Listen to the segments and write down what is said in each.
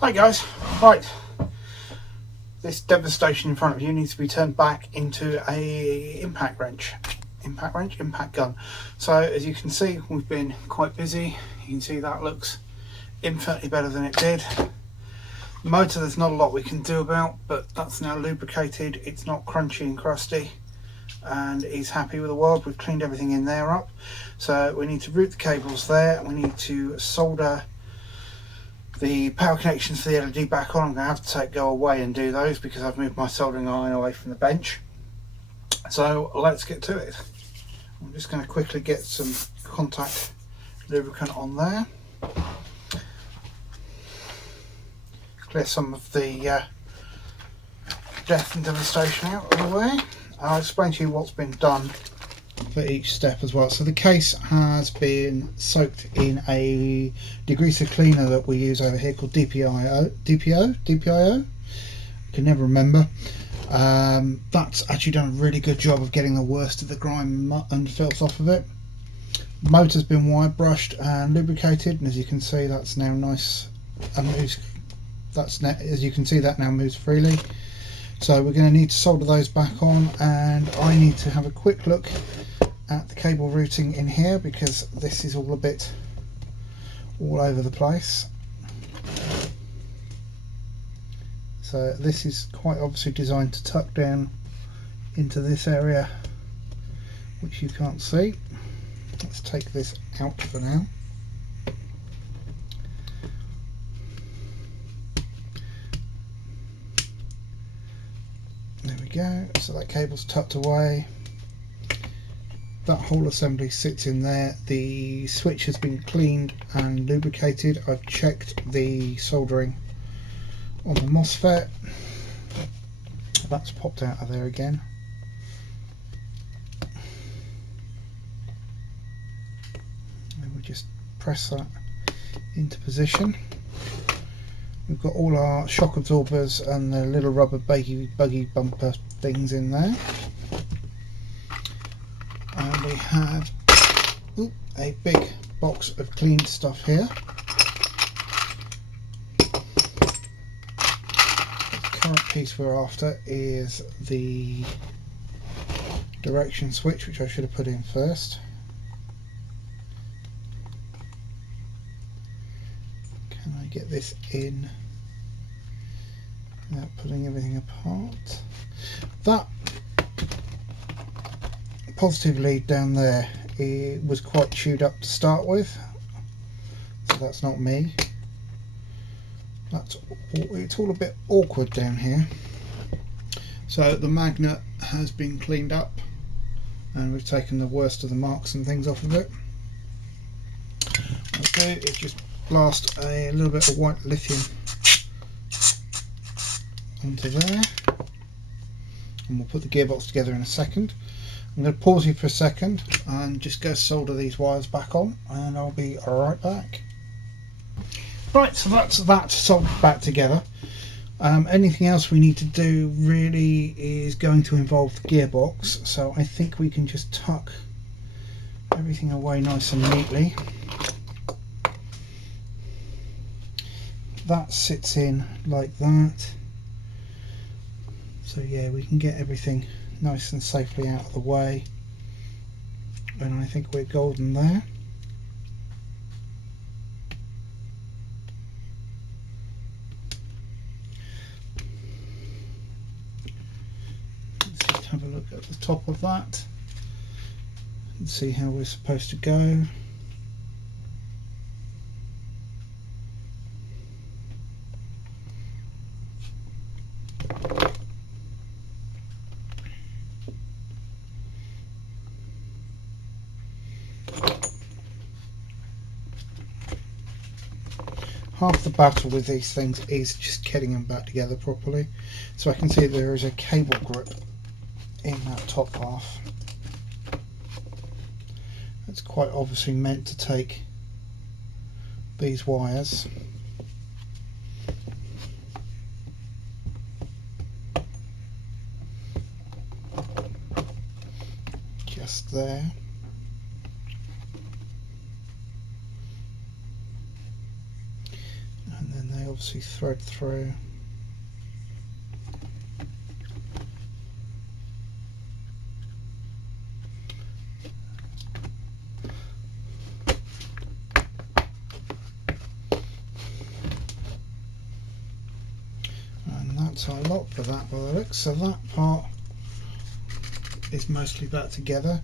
Hi guys, right, this devastation in front of you needs to be turned back into a impact gun. So as you can see, we've been quite busy. You can see that looks infinitely better than it did. The motor, there's not a lot we can do about, but that's now lubricated, it's not crunchy and crusty, and he's happy with the world. We've cleaned everything in there up, so we need to route the cables there. We need to solder the power connections for the LED back on. I'm going to have to go away and do those because I've moved my soldering iron away from the bench. So let's get to it. I'm just going to quickly get some contact lubricant on there. Clear some of the death and devastation out of the way. I'll explain to you what's been done for each step as well. So the case has been soaked in a degreaser cleaner that we use over here called DPIO. I can never remember. That's actually done a really good job of getting the worst of the grime and filth off of it. The motor's been wire brushed and lubricated, and as you can see, that's now nice and moves. As you can see, that now moves freely. So we're going to need to solder those back on, and I need to have a quick look at the cable routing in here because this is all a bit all over the place. So this is quite obviously designed to tuck down into this area, which you can't see. Let's take this out for now. There we go, so that cable's tucked away. That whole assembly sits in there. The switch has been cleaned and lubricated. I've checked the soldering on the MOSFET. That's popped out of there again. And we just press that into position. We've got all our shock absorbers and the little rubber buggy bumper things in there. And we have a big box of cleaned stuff here. The current piece we're after is the direction switch, which I should have put in first. Can I get this in without pulling everything apart? That positive lead down there, it was quite chewed up to start with, so that's not me. It's all a bit awkward down here. So the magnet has been cleaned up and we've taken the worst of the marks and things off of it. What I'll do is just blast a little bit of white lithium onto there, and we'll put the gearbox together in a second. I'm going to pause you for a second and just go solder these wires back on, and I'll be right back. Right, so that's that soldered back together. Anything else we need to do really is going to involve the gearbox, so I think we can just tuck everything away nice and neatly. That sits in like that. So yeah, we can get everything nice and safely out of the way, and I think we're golden there. Let's just have a look at the top of that and see how we're supposed to go. Half the battle with these things is just getting them back together properly. So I can see there is a cable grip in that top half. It's quite obviously meant to take these wires just there. obviously thread through. And that's our lock for that by the looks. So that part is mostly back together.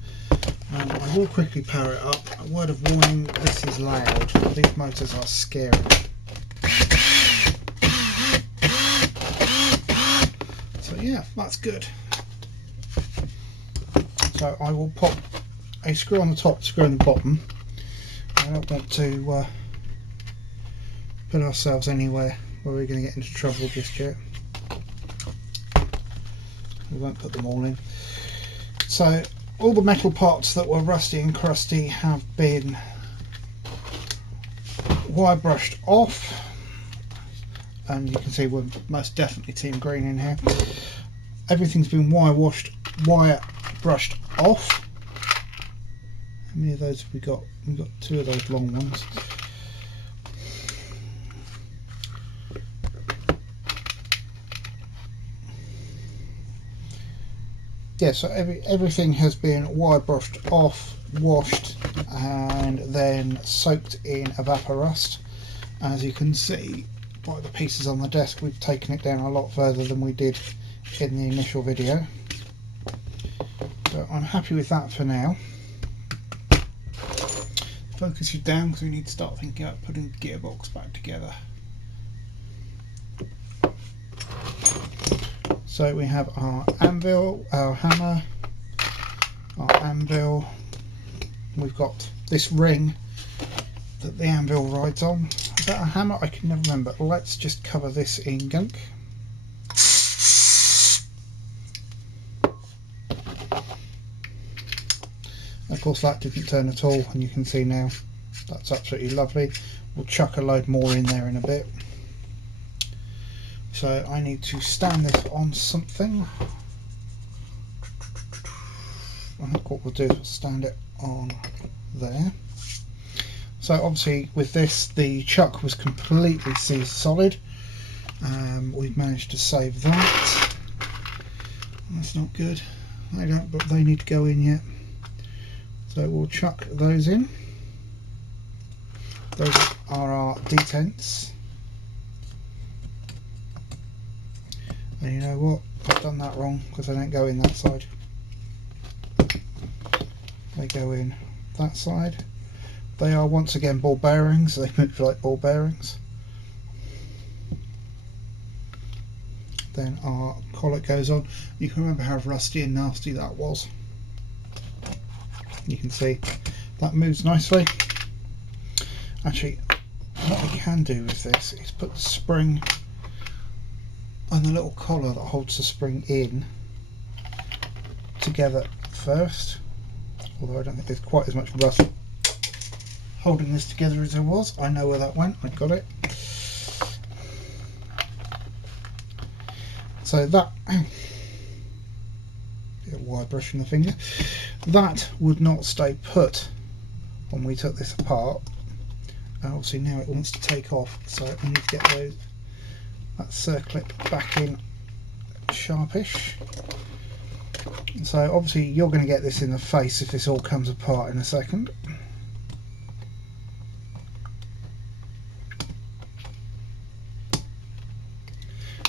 I will quickly power it up. A word of warning, this is loud. These motors are scary. So yeah, that's good. So I will pop a screw on the top, screw on the bottom. I don't want to put ourselves anywhere where we're going to get into trouble just yet. We won't put them all in. So all the metal parts that were rusty and crusty have been wire brushed off, and you can see we're most definitely team green in here. Everything's been wire brushed off. How many of those have we got? We've got 2 of those long ones. Yeah, so everything has been wire brushed off, washed, and then soaked in evaporust. As you can see by the pieces on the desk, we've taken it down a lot further than we did in the initial video. So I'm happy with that for now. Focus you down because we need to start thinking about putting the gearbox back together. So we have our anvil, our hammer, our anvil. We've got this ring that the anvil rides on. Is that a hammer? I can never remember. Let's just cover this in gunk. Of course that didn't turn at all, and you can see now that's absolutely lovely. We'll chuck a load more in there in a bit. So I need to stand this on something. I think what we'll do is we'll stand it on there. So obviously with this, the chuck was completely seized solid. We've managed to save that. That's not good. They don't, but they need to go in yet. So we'll chuck those in. Those are our detents. And you know what? I've done that wrong because they don't go in that side. They go in that side. They are once again ball bearings. They move like ball bearings. Then our collet goes on. You can remember how rusty and nasty that was. You can see that moves nicely. Actually, what we can do with this is put the spring on the little collar that holds the spring in together first, although I don't think there's quite as much rust holding this together as there was. I know where that went, I got it. So that, wire brushing the finger, that would not stay put when we took this apart. Obviously now it wants to take off, so we need to get that circlip back in sharpish. So obviously you're going to get this in the face if this all comes apart in a second.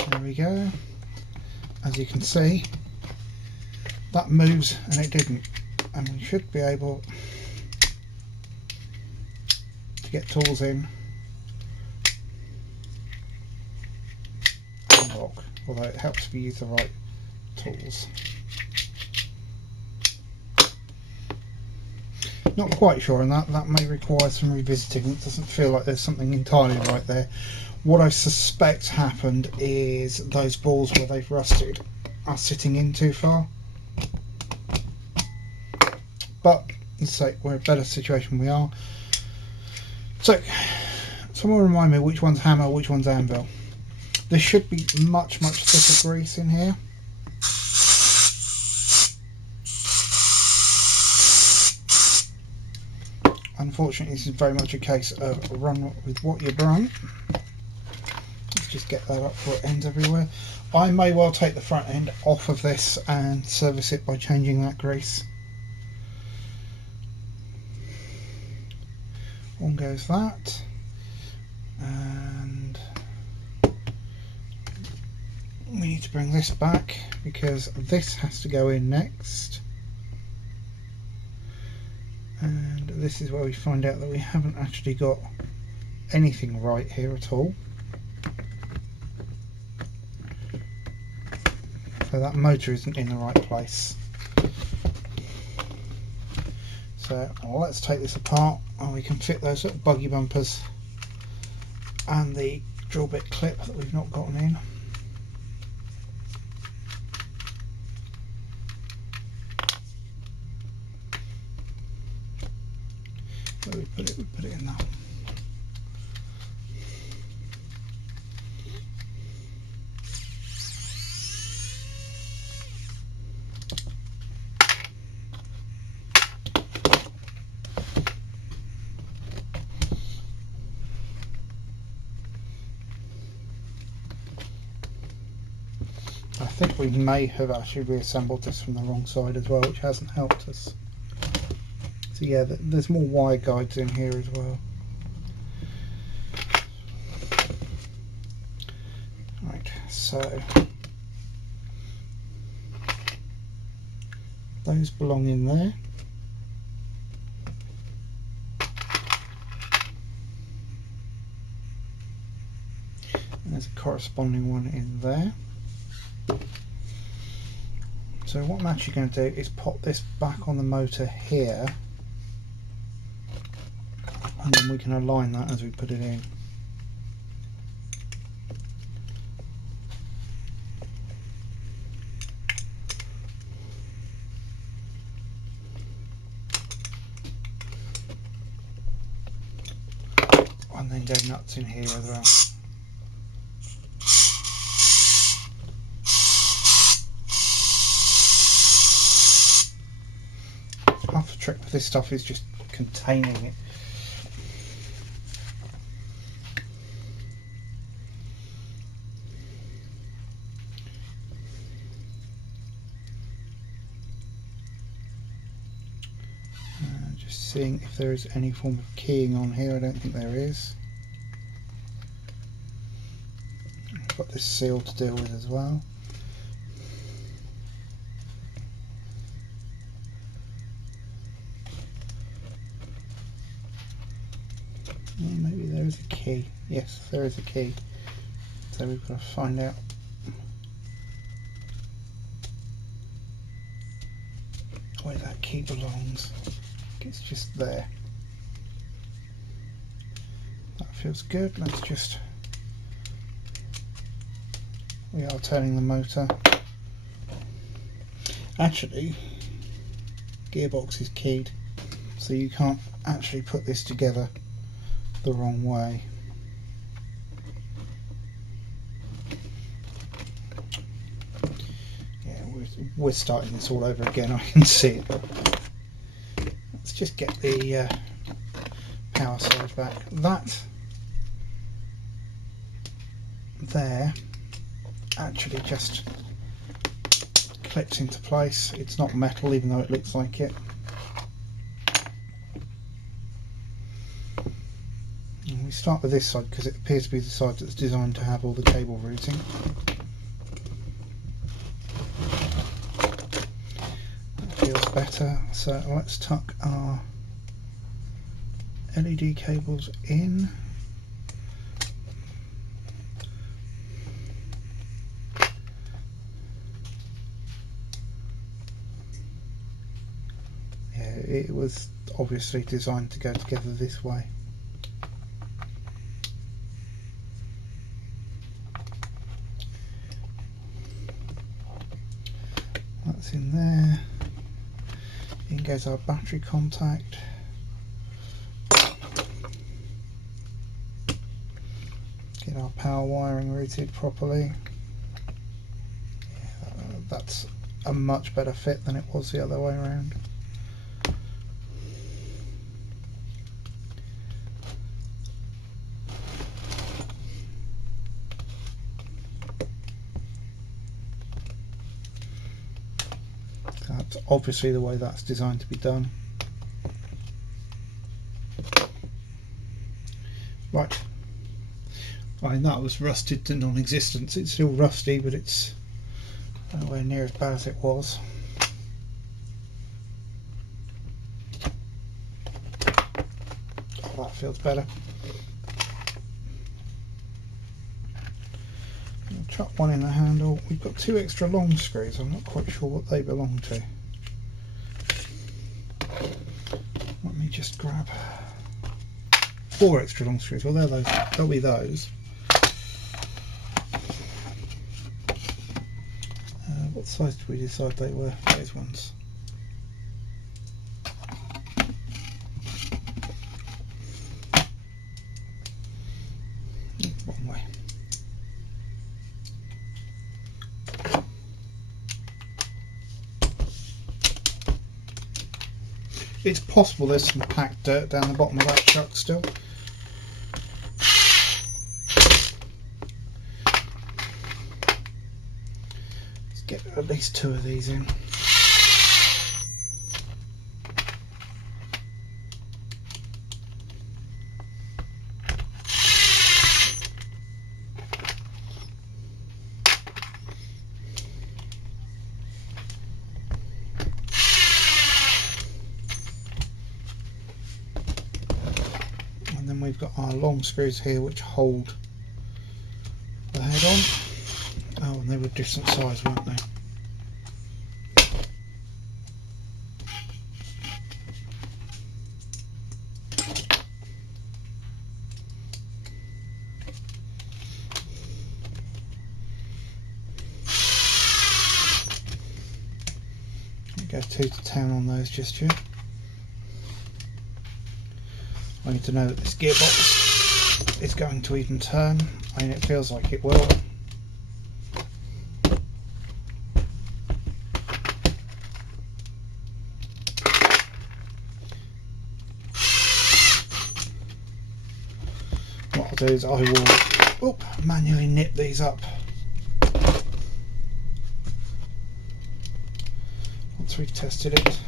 There we go. As you can see, that moves and it didn't, and we should be able to get tools in and lock, although it helps if you use the right tools. Not quite sure on that. That may require some revisiting. It doesn't feel like there's something entirely right there. What I suspect happened is those balls where they've rusted are sitting in too far. But let's say we're in a better situation we are. So someone remind me which one's hammer, which one's anvil. There should be much thicker grease in here. Unfortunately, this is very much a case of run with what you brung. just get that up where it ends everywhere. I may well take the front end off of this and service it by changing that grease. On goes that, and we need to bring this back because this has to go in next. And this is where we find out that we haven't actually got anything right here at all. So that motor isn't in the right place. So let's take this apart and we can fit those little buggy bumpers and the drill bit clip that we've not gotten in. Where we put it? We put it in that. I think we may have actually reassembled this from the wrong side as well, which hasn't helped us. So yeah, there's more wire guides in here as well. Right, so those belong in there. And there's a corresponding one in there. So what I'm actually going to do is pop this back on the motor here, and then we can align that as we put it in. And then go nuts in here as well. Half the trick with this stuff is just containing it. Just seeing if there is any form of keying on here. I don't think there is. I've got this seal to deal with as well. Maybe there is a key. Yes, there is a key. So we've got to find out where that key belongs. It's just there. That feels good. Let's just... We are turning the motor. Actually, gearbox is keyed, so you can't actually put this together the wrong way. Yeah, we're starting this all over again. I can see it. Let's just get the power side back. That there actually just clips into place. It's not metal, even though it looks like it. And we start with this side because it appears to be the side that's designed to have all the cable routing. That feels better. So let's tuck our LED cables in. Yeah, it was obviously designed to go together this way. That's in there. In goes our battery contact. Get our power wiring routed properly. Yeah, that's a much better fit than it was the other way around. That's obviously the way that's designed to be done. Right. I mean, that was rusted to non-existence. It's still rusty, but it's nowhere near as bad as it was. Oh, that feels better. I'll chuck one in the handle. We've got 2 extra long screws. I'm not quite sure what they belong to. Let me just grab 4 extra long screws. Well, they're those. They'll be those. What size did we decide they were? Those ones. Wrong way. It's possible there's some packed dirt down the bottom of that chuck still. Let's get at least 2 of these in. We've got our long screws here which hold the head on. Oh, and they were different size, weren't they? Go 2 to 10 on those just yet. I need to know that this gearbox is going to even turn. I mean, it feels like it will. What I'll do is I will manually nip these up once we've tested it.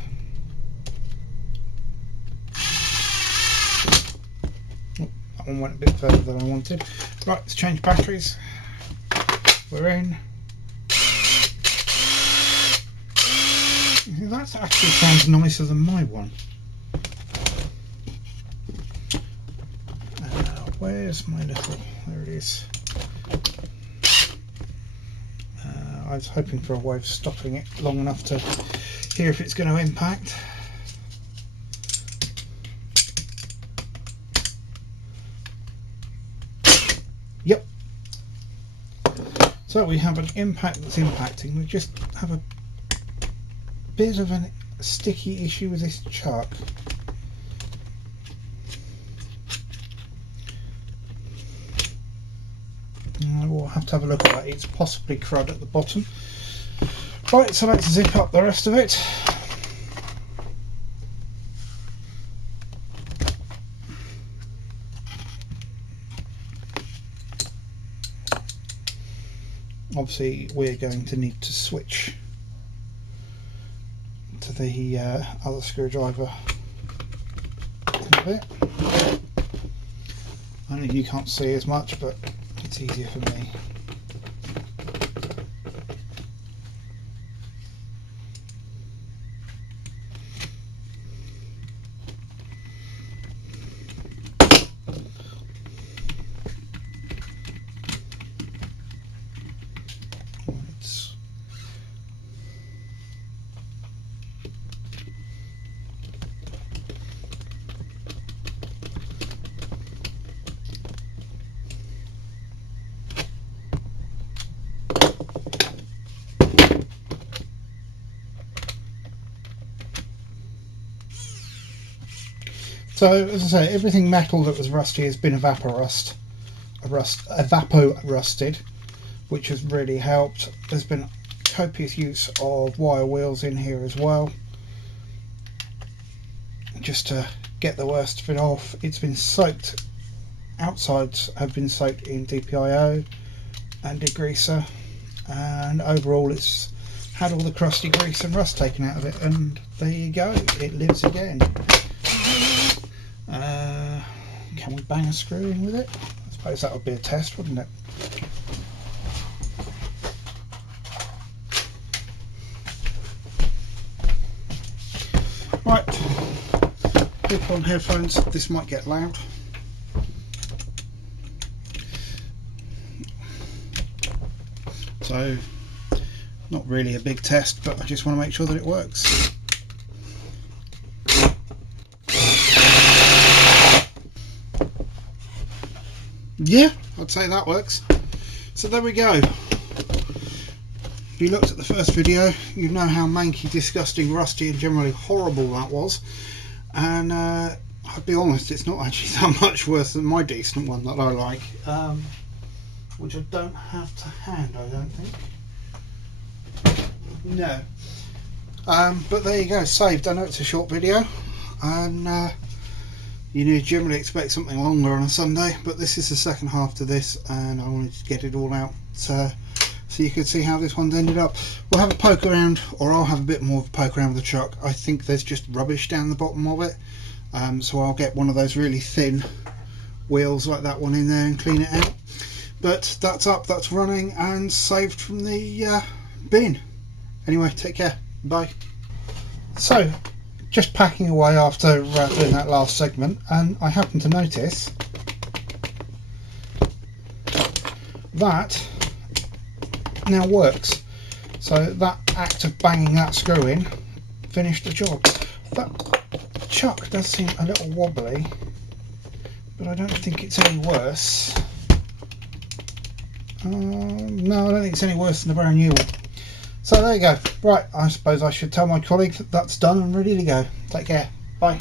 One went a bit further than I wanted. Right, let's change batteries. We're in. That actually sounds nicer than my one. Where's my little? There it is. I was hoping for a way of stopping it long enough to hear if it's going to impact. Yep. So we have an impact that's impacting. We just have a bit of a sticky issue with this chuck. We'll have to have a look at that. It's possibly crud at the bottom. Right, so let's zip up the rest of it. Obviously we're going to need to switch to the other screwdriver in a bit. I know you can't see as much, but it's easier for me. So, as I say, everything metal that was rusty has been evapor-rusted, which has really helped. There's been copious use of wire wheels in here as well, just to get the worst of it off. It's been soaked, outsides have been soaked in DPIO and degreaser, and overall it's had all the crusty grease and rust taken out of it, and there you go, it lives again. Can we bang a screw in with it? I suppose that would be a test, wouldn't it? Right, people on headphones, this might get loud. So, not really a big test, but I just want to make sure that it works. Yeah, I'd say that works. So there we go. If you looked at the first video, you know how manky, disgusting, rusty and generally horrible that was. And I'll be honest, it's not actually that much worse than my decent one that I like. Which I don't have to hand, I don't think. No. But there you go, saved. I know it's a short video, and you generally expect something longer on a Sunday, but this is the second half to this, and I wanted to get it all out so you could see how this one's ended up. We'll have a poke around, or I'll have a bit more of a poke around with the truck. I think there's just rubbish down the bottom of it, so I'll get one of those really thin wheels like that one in there and clean it out. But that's up, that's running, and saved from the bin. Anyway, take care, bye. So, just packing away after doing that last segment, and I happened to notice that now works. So that act of banging that screw in finished the job. That chuck does seem a little wobbly, but I don't think it's any worse. No, I don't think it's any worse than the brand new one. So there you go. Right, I suppose I should tell my colleague that that's done and ready to go. Take care. Bye.